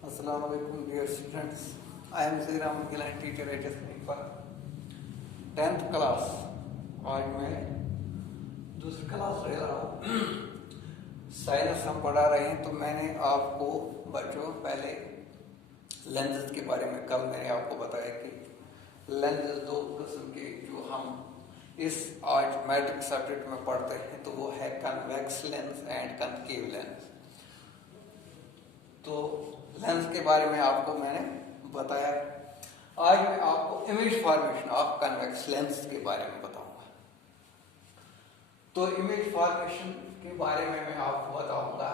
Assalamu alaikum dear students. I am Sriram Gilan, teacher at SNIPA 10th class. आज मैं दूसरी class ले रहा हूँ। साइंस हम पढ़ा रहे हैं, तो मैंने आपको बच्चों पहले लेंसेज के बारे में कल मैंने आपको बताया कि लेंसेज दो किस्म के जो हम इस आज मैट्रिक सब्जेक्ट में पढ़ते हैं, तो वो है convex lens and concave lens. तो लेंस के बारे में आपको मैंने बताया। आज मैं आपको image formation of convex lens के बारे में बताऊंगा। तो इमेज फॉर्मेशन के बारे में मैं आपको बताऊंगा।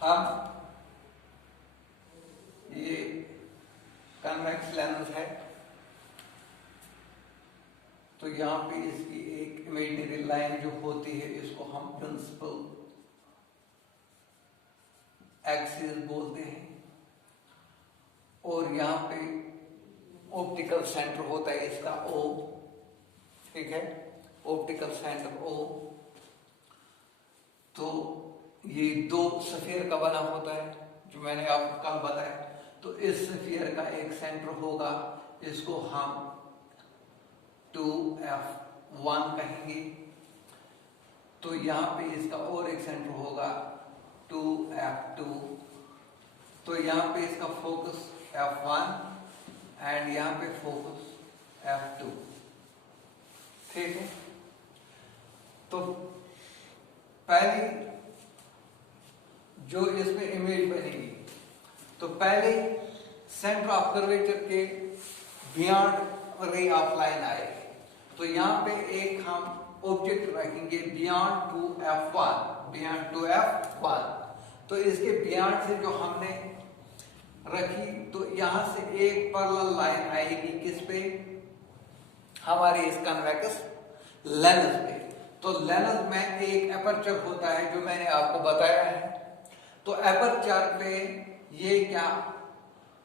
हम ये कन्वेक्स लेंस है, तो यहाँ पे इसकी एक इमेजिनरी लाइन जो होती है, इसको हम प्रिंसिपल एक्सिस बोलते हैं। और यहाँ पे ऑप्टिकल सेंटर होता है इसका O, ठीक है, ऑप्टिकल सेंटर O। तो ये दो स्फीयर का बना होता है, जो मैंने आपको कल बताया। तो इस स्फीयर का एक सेंटर होगा, इसको हम 2F1 कहेंगे। तो यहाँ पे इसका और एक सेंटर होगा 2F2। तो यहाँ पे इसका फोकस F1 एंड यहाँ पे फोकस F2, ठीक है। तो पहली जो इसमें इमेज बनेगी, तो पहले सेंटर ऑफ कर्वेचर के बियॉन्ड रे ऑफ लाइन आएगी। तो यहाँ पे एक हम ऑब्जेक्ट रखेंगे बियॉन्ड 2F1। तो इसके बियॉन्ड से जो हमने रखी, तो यहां से एक पैरेलल लाइन आएगी किस पे, हमारे इस कन्वेक्स लेंस पे। तो लेंस में एक एपर्चर होता है, जो मैंने आपको बताया है। तो एपर्चर पे ये क्या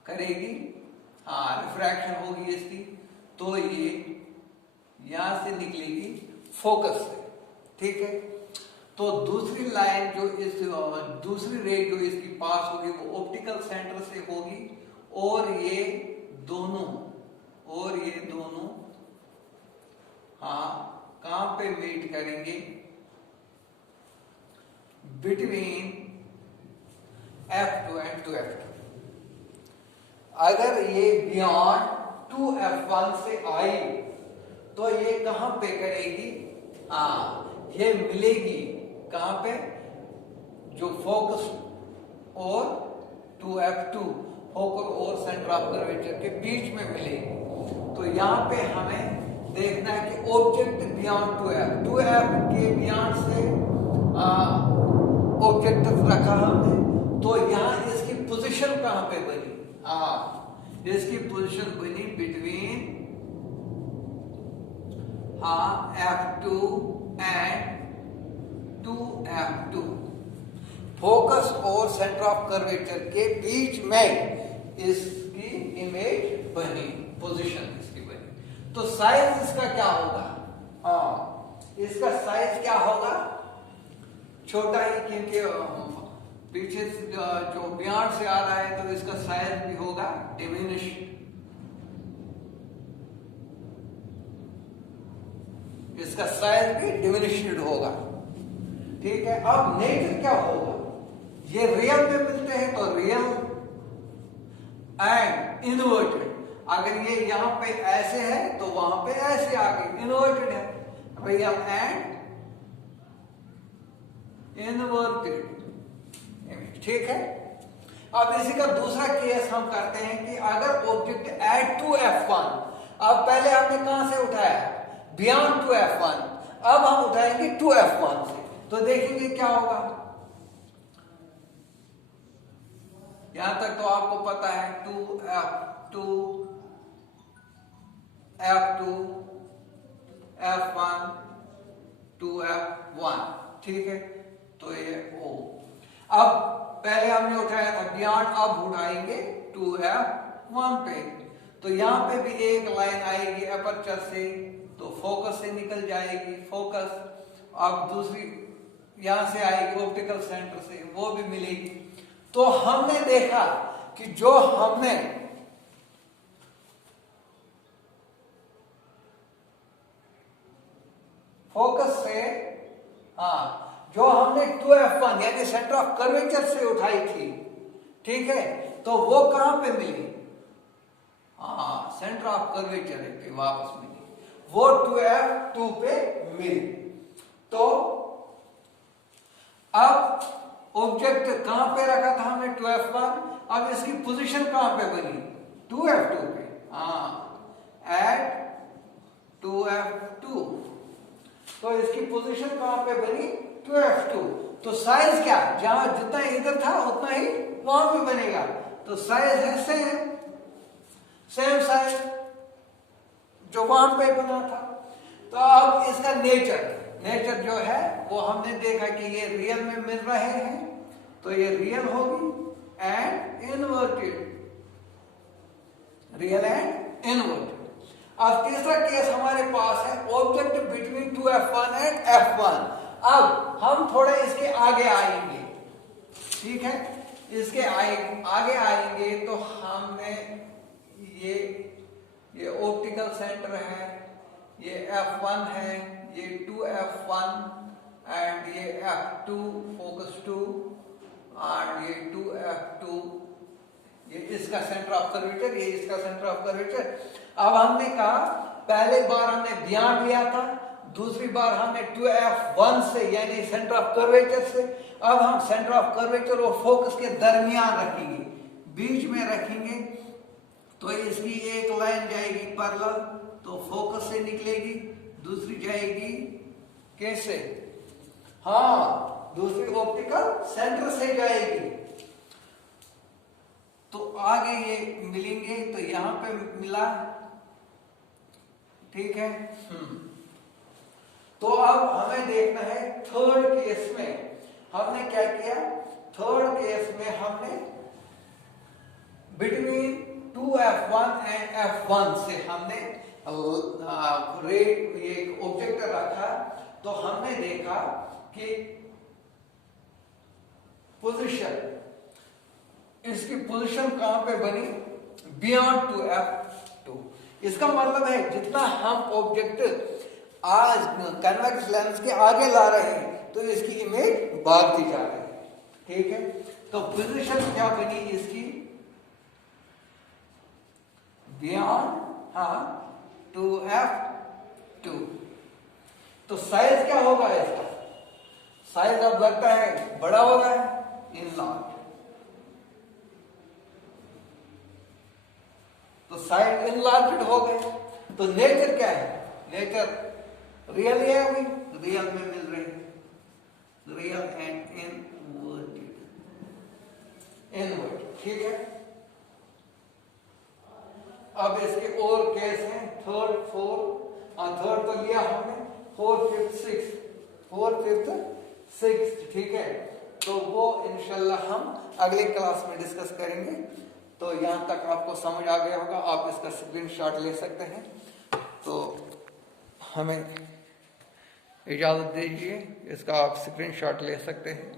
करेगी, रिफ्रैक्शन होगी इसकी। तो ये यहां से निकलेगी फोकस से, ठीक है। तो दूसरी लाइन जो इस दूसरी रे जो इसकी पास होगी, वो ऑप्टिकल सेंटर से होगी। और ये दोनों कहां पे मीट करेंगे, बिटवीन F2 एंड 2F2। अगर ये बियॉन्ड 2F1 से आई, तो ये कहां पे करेगी, ये मिलेगी कहां पे, जो फोकस और 2F2 फोकस और सेंटर ऑफ कर्वेचर के बीच में मिलेगी। तो यहां पे हमें देखना है कि ऑब्जेक्ट बियॉन्ड 2F के बियॉन्ड से ऑब्जेक्ट रखा हमने। तो यहां इसकी पोजीशन कहां पे बनी, इसकी पोजीशन बनी between F2 and 2F2। Focus और सेंटर ऑफ कर्वेचर के बीच में इसकी इमेज बनी, पोजीशन इसकी बनी। तो साइज इसका क्या होगा, इसका साइज क्या होगा, छोटा ही, क्योंकि पीछे जो बियॉन्ड से आ रहा है, तो इसका साइज भी होगा डिमिनिश। इसका साइज भी डिमिनिश्ड होगा, ठीक है। अब नेचर क्या होगा, ये रियल में मिलते हैं, तो रियल एंड इन्वर्टेड। अगर ये यहां पे ऐसे है, तो वहां पे ऐसे आ गए, इन्वर्टेड है, रियल एंड इन्वर्टेड, ठीक है। अब इसी का दूसरा केस हम करते हैं कि अगर ऑब्जेक्ट एट 2F1, अब पहले आपने कहां से उठाया, बियॉन्ड 2F1, अब हम उठाएंगे 2F1 से। तो देखेंगे क्या होगा, यहां तक तो आपको पता है 2F2 F2 F1 2F1, ठीक है। तो ये O। अब पहले हमने उठाया था बियॉन्ड, अब उठाएंगे 2F1 पे। तो यहां पे भी एक लाइन आएगी एपर्चर से, तो फोकस से निकल जाएगी, फोकस। अब दूसरी यहां से आएगी ऑप्टिकल सेंटर से, वो भी मिलेगी। तो हमने देखा कि जो हमने फोकस से जो हमने 2F1 यानी सेंटर ऑफ कर्वेचर से उठाई थी, ठीक है, तो वो कहां पे मिली? सेंटर ऑफ कर्वेचर पे वापस मिली, वो 2F2 पे मिली। तो अब ऑब्जेक्ट कहां पे रखा था हमने 2F1, अब इसकी पोजीशन कहां पे बनी? 2F2 पे। एट 2F2, तो इसकी पोजीशन कहां पे बनी? 2F2। तो साइज क्या, जहां जितना इधर था उतना ही वहां पे बनेगा, तो साइज है सेम साइज जो वहां पे बना था। तो अब इसका नेचर जो है वो हमने देखा कि ये रियल में मिल रहे हैं, तो ये रियल होगी and inverted, real and inverted. अब तीसरा केस हमारे पास है object between 2F1 and F1। अब हम थोड़े इसके आगे आएंगे, ठीक है, इसके आगे आएंगे तो हमने ये ऑप्टिकल सेंटर है, ये F1 है, ये 2F1 एंड ये F2 फोकस 2 एंड ये 2F2, ये इसका सेंटर ऑफ कर्वेचर, ये इसका सेंटर ऑफ कर्वेचर। अब हमने कहा पहले बार हमने बियॉन्ड लिया था, दूसरी बार हमने 2F1 से यानी सेंटर ऑफ कर्वेचर से, अब हम सेंटर ऑफ कर्वेचर और फोकस के दरमियान रखेंगे, बीच में रखेंगे। तो इसकी एक लाइन जाएगी पैरेलल, तो फोकस से निकलेगी, दूसरी जाएगी कैसे? दूसरी ऑप्टिकल सेंटर से जाएगी, तो आगे ये मिलेंगे, तो यहां पे मिला, ठीक है। तो अब हमें देखना है थर्ड केस में हमने क्या किया। थर्ड केस में हमने बिटवीन 2F1 एंड F1 से हमने एक ऑब्जेक्ट रखा, तो हमने देखा कि पोजीशन, इसकी पोजीशन कहां पे बनी? Beyond 2F2। इसका मतलब है जितना हम ऑब्जेक्ट आज कन्वेक्स लेंस के आगे ला रहे हैं तो इसकी इमेज भागती जा रही है, ठीक है। तो पोजीशन क्या बनी इसकी? Beyond 2F2। तो साइज क्या होगा इसका? साइज अब लगता है बड़ा हो रहा है, इनलार्ज। तो साइड इनलार्ज्ड हो गए। तो नेचर क्या है? नेचर रियल है, अभी रियल में मिल रही है, रियल एंड इनवर्टेड, ठीक है। अब इसके और केस हैं, थर्ड थर्ड तो लिया हमने, फोर्थ फिफ्थ सिक्स्थ, ठीक है। तो वो इंशाल्लाह हम अगले क्लास में डिस्कस करेंगे। तो यहां तक आपको समझ आ गया होगा, आप इसका स्क्रीनशॉट ले सकते हैं। तो हमें इजाजत दीजिए, इसका आप स्क्रीनशॉट ले सकते हैं।